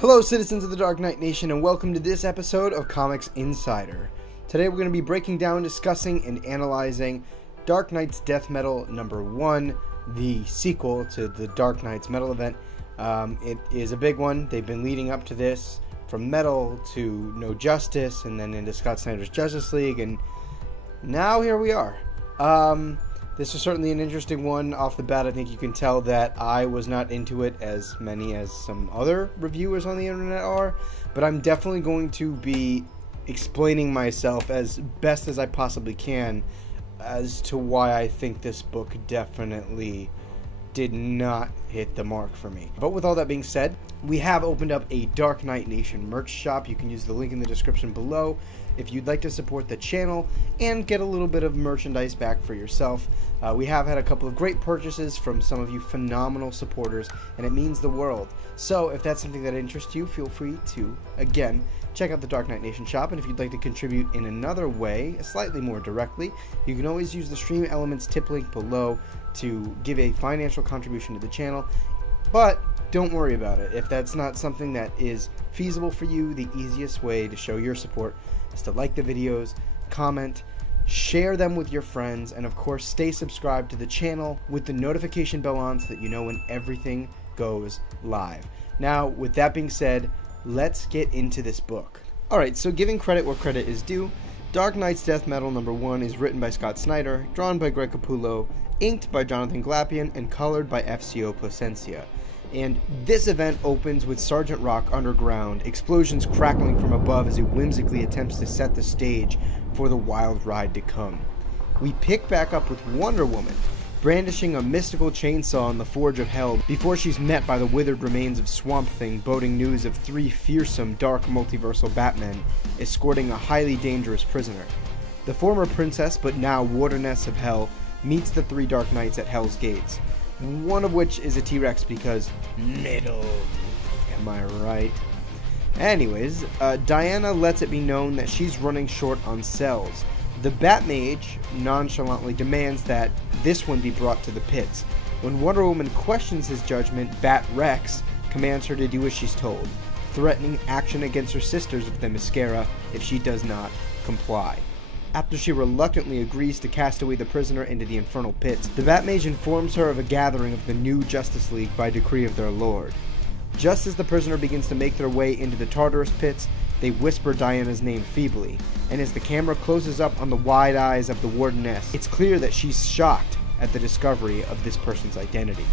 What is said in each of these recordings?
Hello citizens of the Dark Knight Nation, and welcome to this episode of Comics Insider. Today we're going to be breaking down, discussing, and analyzing Dark Knight's Death Metal #1, the sequel to the Dark Knight's Metal event. It is a big one. They've been leading up to this from Metal to No Justice, and then into Scott Snyder's Justice League, and now here we are. This is certainly an interesting one. Off the bat, I think you can tell that I was not into it as many as some other reviewers on the internet are, but I'm definitely going to be explaining myself as best as I possibly can as to why I think this book definitely did not hit the mark for me. But with all that being said, we have opened up a Dark Knight Nation merch shop. You can use the link in the description below if you'd like to support the channel and get a little bit of merchandise back for yourself. We have had a couple of great purchases from some of you phenomenal supporters, and it means the world. So if that's something that interests you, feel free to, again, check out the Dark Knight Nation shop. And if you'd like to contribute in another way, slightly more directly, you can always use the Stream Elements tip link below to give a financial contribution to the channel. But don't worry about it. If that's not something that is feasible for you, the easiest way to show your support is to like the videos, comment, share them with your friends, and of course stay subscribed to the channel with the notification bell on so that you know when everything goes live. Now, with that being said, let's get into this book. Alright, so giving credit where credit is due, Dark Knight's Death Metal #1 is written by Scott Snyder, drawn by Greg Capullo, inked by Jonathan Glapion, and colored by FCO Placencia. And this event opens with Sergeant Rock underground, explosions crackling from above as he whimsically attempts to set the stage for the wild ride to come. We pick back up with Wonder Woman, brandishing a mystical chainsaw in the Forge of Hell before she's met by the withered remains of Swamp Thing, boding news of 3 fearsome dark multiversal Batmen escorting a highly dangerous prisoner. The former princess, but now wardeness of Hell, meets the 3 Dark Knights at Hell's Gates. One of which is a T-Rex because metal. Am I right? Anyways, Diana lets it be known that she's running short on cells. The Batmage nonchalantly demands that this one be brought to the pits. When Wonder Woman questions his judgment, Bat Rex commands her to do as she's told, threatening action against her sisters of the Mascara if she does not comply. After she reluctantly agrees to cast away the prisoner into the infernal pits, the Batmage informs her of a gathering of the new Justice League by decree of their lord. Just as the prisoner begins to make their way into the Tartarus pits, they whisper Diana's name feebly, and as the camera closes up on the wide eyes of the wardeness, it's clear that she's shocked at the discovery of this person's identity.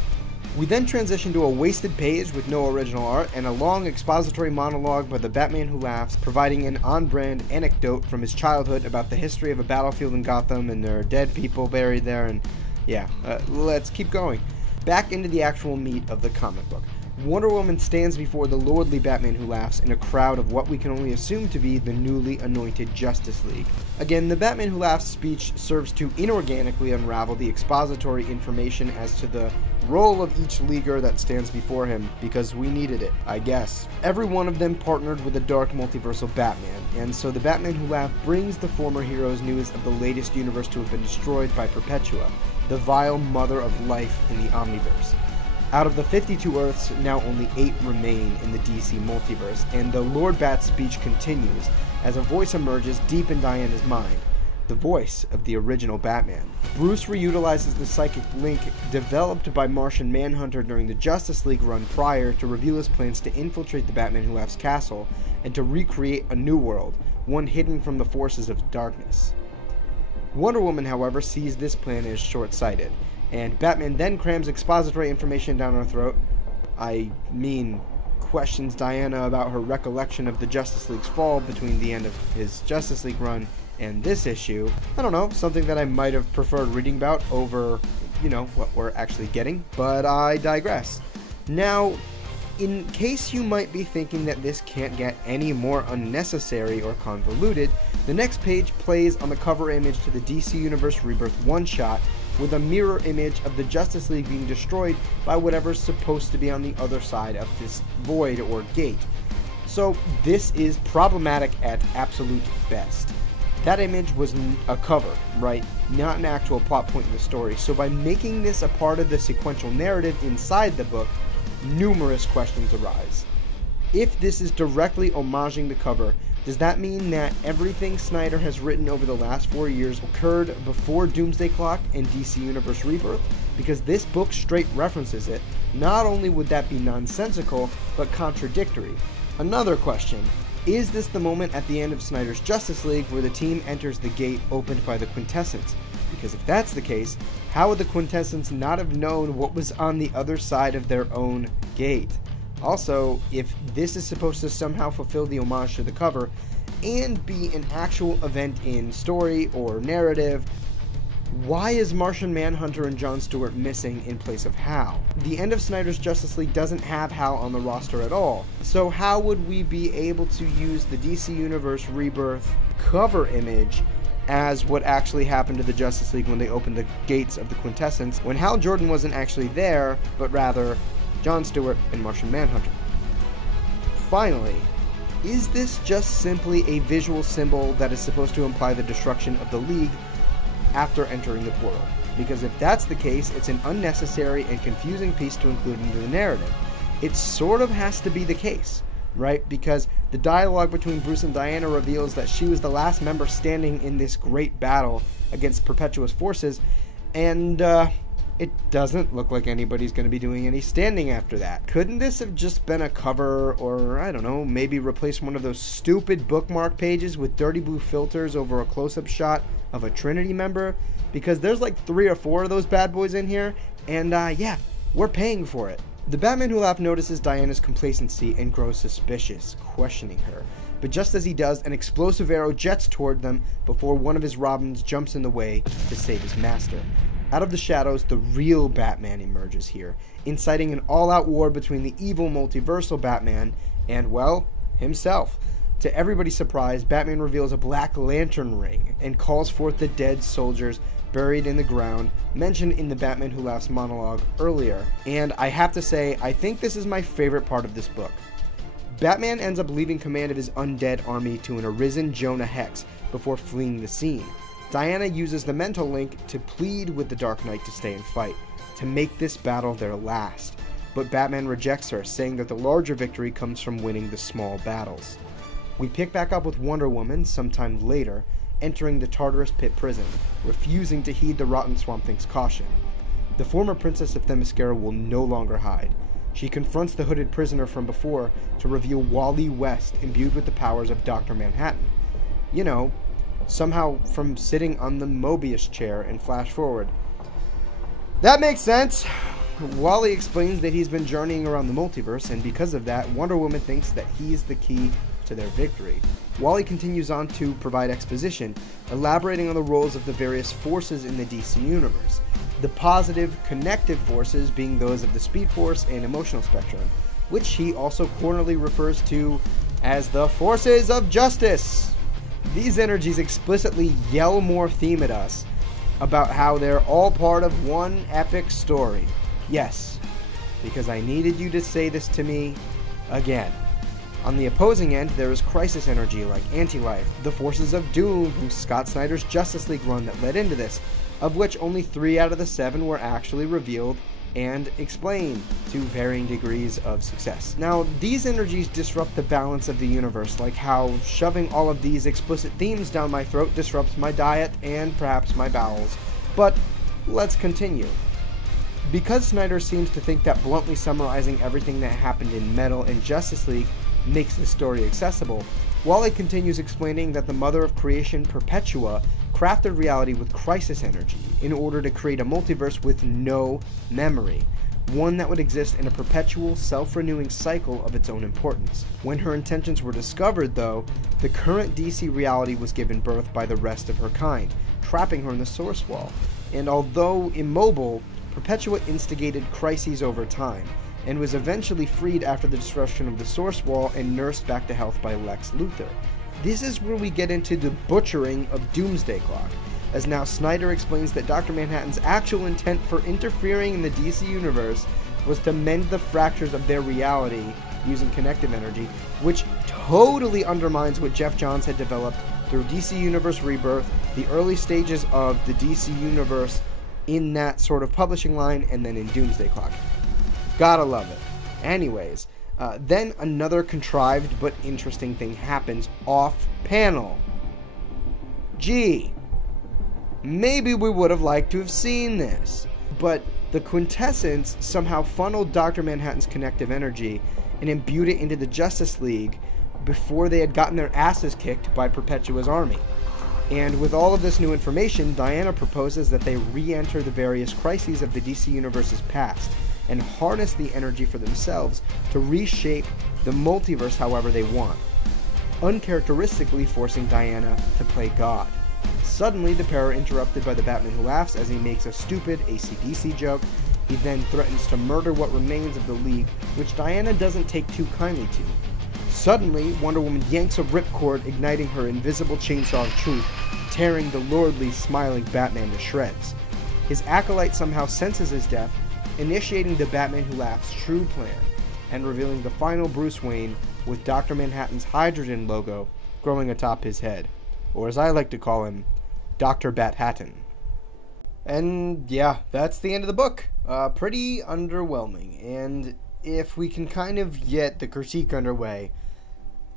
We then transition to a wasted page with no original art and a long expository monologue by the Batman Who Laughs, providing an on-brand anecdote from his childhood about the history of a battlefield in Gotham, and there are dead people buried there, and yeah, let's keep going. Back into the actual meat of the comic book. Wonder Woman stands before the lordly Batman Who Laughs in a crowd of what we can only assume to be the newly anointed Justice League. Again, the Batman Who Laughs speech serves to inorganically unravel the expository information as to the role of each leaguer that stands before him, because we needed it, I guess. Every one of them partnered with a dark multiversal Batman, and so the Batman Who Laughs brings the former heroes news of the latest universe to have been destroyed by Perpetua, the vile mother of life in the Omniverse. Out of the 52 Earths, now only 8 remain in the DC multiverse, and the Lord Bat's speech continues as a voice emerges deep in Diana's mind, the voice of the original Batman. Bruce reutilizes the psychic link developed by Martian Manhunter during the Justice League run prior to reveal his plans to infiltrate the Batman Who Laughs castle and to recreate a new world, one hidden from the forces of darkness. Wonder Woman, however, sees this plan as short-sighted, and Batman then crams expository information down her throat. I mean, questions Diana about her recollection of the Justice League's fall between the end of his Justice League run and this issue. I don't know, something that I might have preferred reading about over, what we're actually getting, but I digress. Now, in case you might be thinking that this can't get any more unnecessary or convoluted, the next page plays on the cover image to the DC Universe Rebirth one-shot with a mirror image of the Justice League being destroyed by whatever's supposed to be on the other side of this void or gate. So this is problematic at absolute best. That image was a cover, right? Not an actual plot point in the story. So by making this a part of the sequential narrative inside the book, numerous questions arise. If this is directly homaging the cover, does that mean that everything Snyder has written over the last 4 years occurred before Doomsday Clock and DC Universe Rebirth? Because this book straight references it. Not only would that be nonsensical, but contradictory. Another question: is this the moment at the end of Snyder's Justice League where the team enters the gate opened by the Quintessence? Because if that's the case, how would the Quintessence not have known what was on the other side of their own gate? Also, if this is supposed to somehow fulfill the homage to the cover and be an actual event in story or narrative, why is Martian Manhunter and John Stewart missing in place of Hal? The end of Snyder's Justice League doesn't have Hal on the roster at all, so how would we be able to use the DC Universe Rebirth cover image as what actually happened to the Justice League when they opened the gates of the Quintessence, when Hal Jordan wasn't actually there, but rather John Stewart and Martian Manhunter? Finally, is this just simply a visual symbol that is supposed to imply the destruction of the League after entering the portal? Because if that's the case, it's an unnecessary and confusing piece to include into the narrative. It sort of has to be the case, right? Because the dialogue between Bruce and Diana reveals that she was the last member standing in this great battle against Perpetua's forces, and it doesn't look like anybody's going to be doing any standing after that. Couldn't this have just been a cover, or I don't know, maybe replace one of those stupid bookmark pages with dirty blue filters over a close-up shot of a Trinity member? Because there's like 3 or 4 of those bad boys in here, and yeah, we're paying for it. The Batman Who Laughs notices Diana's complacency and grows suspicious, questioning her. But just as he does, an explosive arrow jets toward them before one of his Robins jumps in the way to save his master. Out of the shadows, the real Batman emerges here, inciting an all-out war between the evil multiversal Batman and, well, himself. To everybody's surprise, Batman reveals a Black Lantern ring and calls forth the dead soldiers buried in the ground, mentioned in the Batman Who Laughs monologue earlier. And I have to say, I think this is my favorite part of this book. Batman ends up leaving command of his undead army to an arisen Jonah Hex before fleeing the scene. Diana uses the mental link to plead with the Dark Knight to stay and fight, to make this battle their last. But Batman rejects her, saying that the larger victory comes from winning the small battles. We pick back up with Wonder Woman sometime later, entering the Tartarus Pit prison, refusing to heed the Rotten Swamp Thing's caution. The former Princess of Themyscira will no longer hide. She confronts the hooded prisoner from before to reveal Wally West imbued with the powers of Dr. Manhattan. You know, somehow from sitting on the Mobius chair and flash forward. That makes sense. Wally explains that he's been journeying around the multiverse, and because of that, Wonder Woman thinks that he's the key to their victory. Wally continues on to provide exposition, elaborating on the roles of the various forces in the DC universe. The positive, connective forces being those of the Speed Force and Emotional Spectrum, which he also cornerly refers to as the Forces of Justice. These energies explicitly yell more theme at us about how they're all part of one epic story. Yes, because I needed you to say this to me again. On the opposing end, there is crisis energy like Anti-Life, the Forces of Doom from Scott Snyder's Justice League run that led into this, of which only 3 out of the 7 were actually revealed and explained to varying degrees of success. Now, these energies disrupt the balance of the universe, like how shoving all of these explicit themes down my throat disrupts my diet and perhaps my bowels. But let's continue. Because Snyder seems to think that bluntly summarizing everything that happened in Metal and Justice League makes the story accessible, Wally continues explaining that the mother of creation, Perpetua, crafted reality with crisis energy in order to create a multiverse with no memory, one that would exist in a perpetual, self-renewing cycle of its own importance. When her intentions were discovered, though, the current DC reality was given birth by the rest of her kind, trapping her in the Source Wall. And although immobile, Perpetua instigated crises over time, and was eventually freed after the destruction of the Source Wall and nursed back to health by Lex Luthor. This is where we get into the butchering of Doomsday Clock, as now Snyder explains that Dr. Manhattan's actual intent for interfering in the DC universe was to mend the fractures of their reality using connective energy, which totally undermines what Jeff Johns had developed through DC Universe Rebirth, the early stages of the DC universe in that sort of publishing line, and then in Doomsday Clock. Gotta love it. Anyways, Then another contrived but interesting thing happens off panel. Gee, maybe we would have liked to have seen this, but the Quintessence somehow funneled Dr. Manhattan's connective energy and imbued it into the Justice League before they had gotten their asses kicked by Perpetua's army. And with all of this new information, Diana proposes that they re-enter the various crises of the DC Universe's past and harness the energy for themselves to reshape the multiverse however they want, uncharacteristically forcing Diana to play God. Suddenly, the pair are interrupted by the Batman who laughs as he makes a stupid AC/DC joke. He then threatens to murder what remains of the League, which Diana doesn't take too kindly to. Suddenly, Wonder Woman yanks a ripcord, igniting her invisible chainsaw of truth, tearing the lordly, smiling Batman to shreds. His acolyte somehow senses his death, initiating the Batman Who Laughs' true plan, and revealing the final Bruce Wayne with Dr. Manhattan's hydrogen logo growing atop his head, or as I like to call him, Dr. Bat-Hatton. And yeah, that's the end of the book. Pretty underwhelming, and if we can kind of get the critique underway,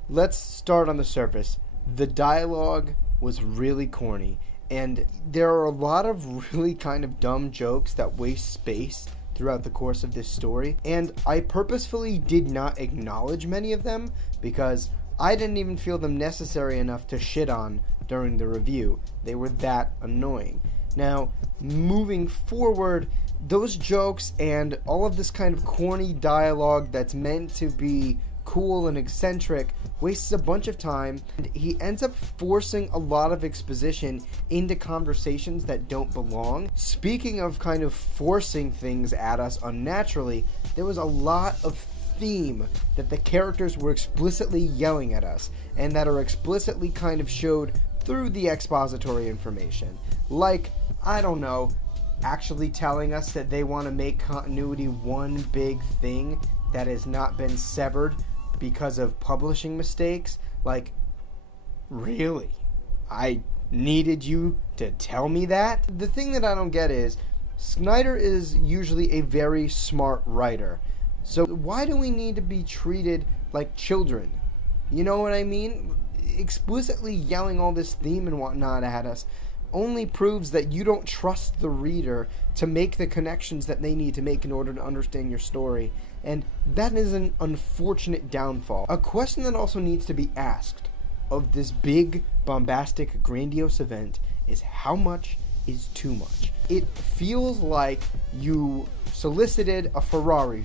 let's start on the surface. The dialogue was really corny, and there are a lot of really kind of dumb jokes that waste space throughout the course of this story, and I purposefully did not acknowledge many of them because I didn't even feel them necessary enough to shit on during the review. They were that annoying. Now, moving forward, those jokes and all of this kind of corny dialogue that's meant to be cool and eccentric wastes a bunch of time, and he ends up forcing a lot of exposition into conversations that don't belong. Speaking of kind of forcing things at us unnaturally, there was a lot of theme that the characters were explicitly yelling at us, and that are explicitly kind of showed through the expository information. Like, I don't know, actually telling us that they want to make continuity one big thing that has not been severed because of publishing mistakes. Like, really? I needed you to tell me that? The thing that I don't get is, Snyder is usually a very smart writer, so why do we need to be treated like children? You know what I mean? Explicitly yelling all this theme and whatnot at us only proves that you don't trust the reader to make the connections that they need to make in order to understand your story, and that is an unfortunate downfall. A question that also needs to be asked of this big, bombastic, grandiose event is how much is too much? It feels like you solicited a Ferrari,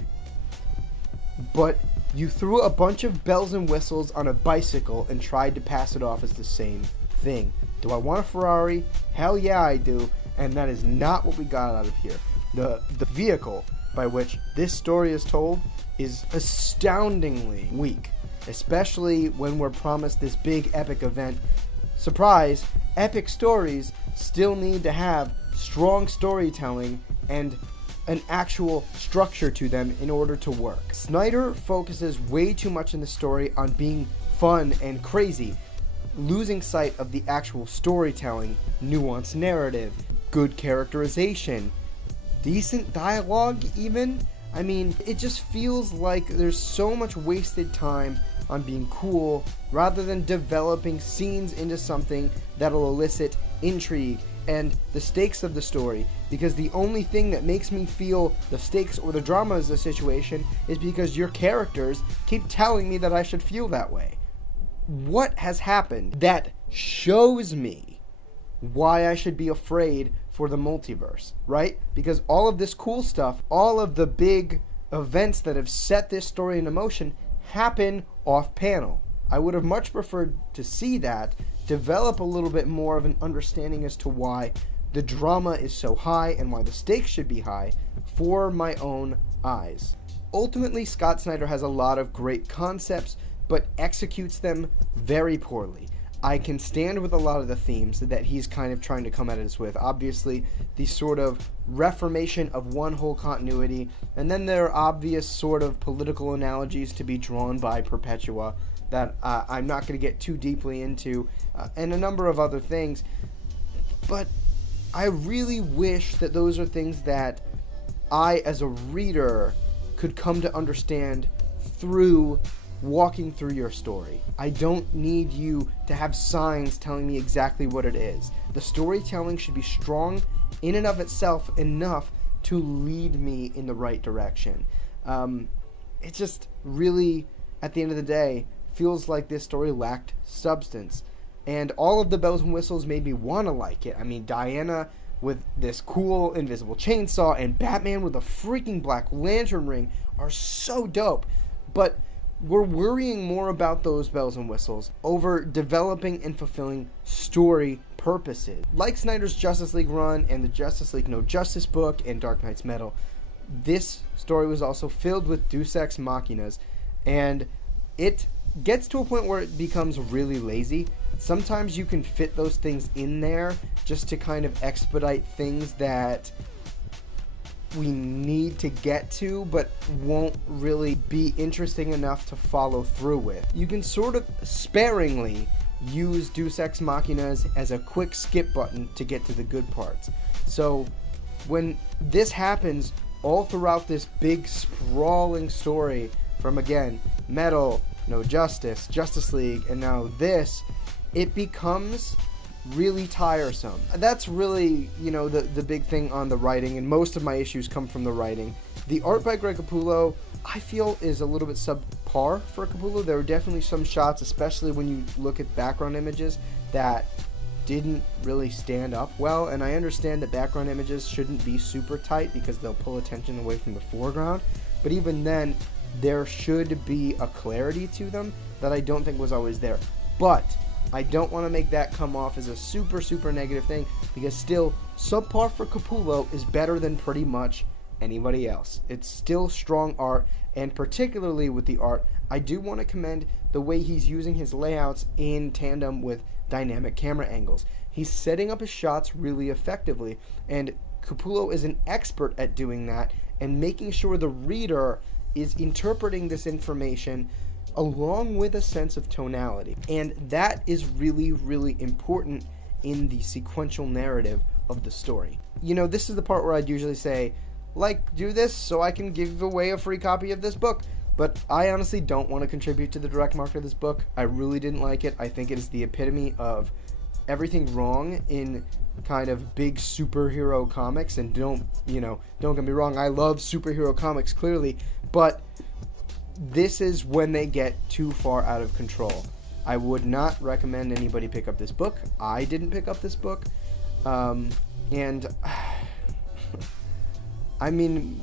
but you threw a bunch of bells and whistles on a bicycle and tried to pass it off as the same thing. Do I want a Ferrari? Hell yeah, I do. And that is not what we got out of here. The vehicle by which this story is told is astoundingly weak, especially when we're promised this big epic event. Surprise, epic stories still need to have strong storytelling and an actual structure to them in order to work. Snyder focuses way too much in the story on being fun and crazy, losing sight of the actual storytelling, nuanced narrative, good characterization, decent dialogue even. I mean, it just feels like there's so much wasted time on being cool rather than developing scenes into something that'll elicit intrigue and the stakes of the story, because the only thing that makes me feel the stakes or the drama of the situation is because your characters keep telling me that I should feel that way. What has happened that shows me why I should be afraid for the multiverse, right? Because all of this cool stuff, all of the big events that have set this story into motion happen off panel. I would have much preferred to see that develop a little bit more of an understanding as to why the drama is so high and why the stakes should be high for my own eyes. Ultimately, Scott Snyder has a lot of great concepts, but executes them very poorly. I can stand with a lot of the themes that he's kind of trying to come at us with. Obviously, the sort of reformation of one whole continuity, and then there are obvious sort of political analogies to be drawn by Perpetua that I'm not going to get too deeply into, and a number of other things. But I really wish that those are things that I, as a reader, could come to understand through walking through your story. I don't need you to have signs telling me exactly what it is. The storytelling should be strong in and of itself enough to lead me in the right direction. It just really, at the end of the day, feels like this story lacked substance. And all of the bells and whistles made me want to like it. I mean, Diana with this cool invisible chainsaw and Batman with a freaking Black Lantern ring are so dope. But we're worrying more about those bells and whistles over developing and fulfilling story purposes. Like Snyder's Justice League run and the Justice League No Justice book and Dark Knight's Metal, this story was also filled with Deus Ex Machinas, and it gets to a point where it becomes really lazy. Sometimes you can fit those things in there just to kind of expedite things that we need to get to but won't really be interesting enough to follow through with. You can sort of sparingly use Deus Ex Machinas as a quick skip button to get to the good parts. So when this happens all throughout this big sprawling story from, again, Metal, No Justice, Justice League, and now this, it becomes really tiresome. That's really, the big thing on the writing, and most of my issues come from the writing. The art by Greg Capullo, I feel, is a little bit subpar for Capullo. There are definitely some shots, especially when you look at background images, that didn't really stand up well, and I understand that background images shouldn't be super tight because they'll pull attention away from the foreground, but even then, there should be a clarity to them that I don't think was always there. But I don't want to make that come off as a super negative thing, because still, subpar for Capullo is better than pretty much anybody else. It's still strong art, and particularly with the art, I do want to commend the way he's using his layouts in tandem with dynamic camera angles. He's setting up his shots really effectively, and Capullo is an expert at doing that and making sure the reader is interpreting this information along with a sense of tonality. And that is really important in the sequential narrative of the story. This is the part where I'd usually say, do this so I can give away a free copy of this book. But I honestly don't want to contribute to the direct market of this book. I really didn't like it. I think it is the epitome of everything wrong in kind of big superhero comics. And don't get me wrong, I love superhero comics clearly, but this is when they get too far out of control. I would not recommend anybody pick up this book. I didn't pick up this book. And I mean,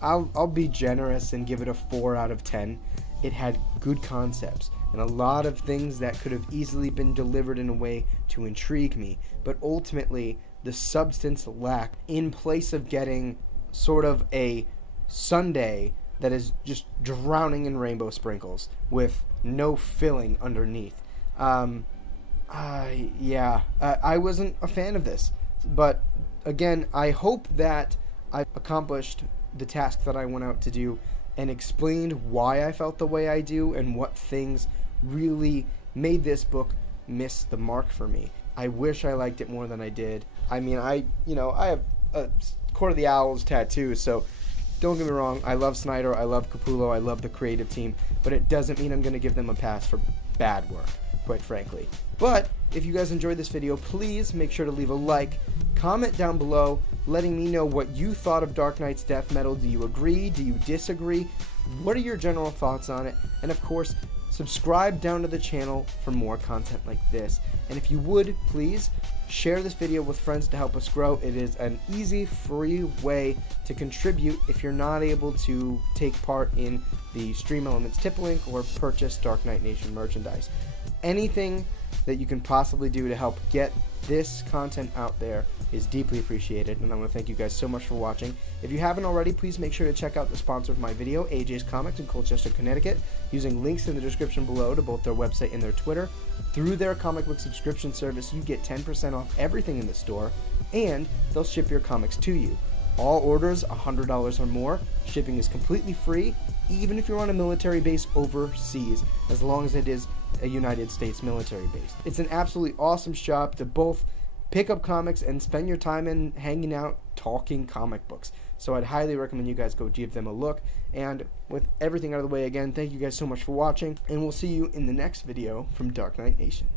I'll be generous and give it a 4 out of 10. It had good concepts and a lot of things that could have easily been delivered in a way to intrigue me, but ultimately the substance lacked, in place of getting sort of a sundae that is just drowning in rainbow sprinkles with no filling underneath. I wasn't a fan of this, but again, I hope that I've accomplished the task that I went out to do and explained why I felt the way I do and what things really made this book miss the mark for me. I wish I liked it more than I did. I mean, I have a Court of the Owls tattoo, so don't get me wrong, I love Snyder, I love Capullo, I love the creative team, but it doesn't mean I'm going to give them a pass for bad work, quite frankly. But if you guys enjoyed this video, please make sure to leave a like, comment down below, letting me know what you thought of Dark Knight's death metal. Do you agree? Do you disagree? What are your general thoughts on it? And of course, subscribe down to the channel for more content like this. And if you would, please share this video with friends to help us grow. It is an easy, free way to contribute if you're not able to take part in the Stream Elements tip link or purchase Dark Knight Nation merchandise. Anything that you can possibly do to help get this content out there is deeply appreciated, and I want to thank you guys so much for watching. If you haven't already, please make sure to check out the sponsor of my video, AJ's Comics in Colchester, Connecticut, using links in the description below to both their website and their Twitter. Through their comic book subscription service, you get 10% off everything in the store, and they'll ship your comics to you. All orders $100 or more, shipping is completely free, even if you're on a military base overseas, as long as it is a United States military base. It's an absolutely awesome shop to both pick up comics and spend your time in hanging out talking comic books. So I'd highly recommend you guys go give them a look. And with everything out of the way, again, thank you guys so much for watching, and we'll see you in the next video from Dark Knight Nation.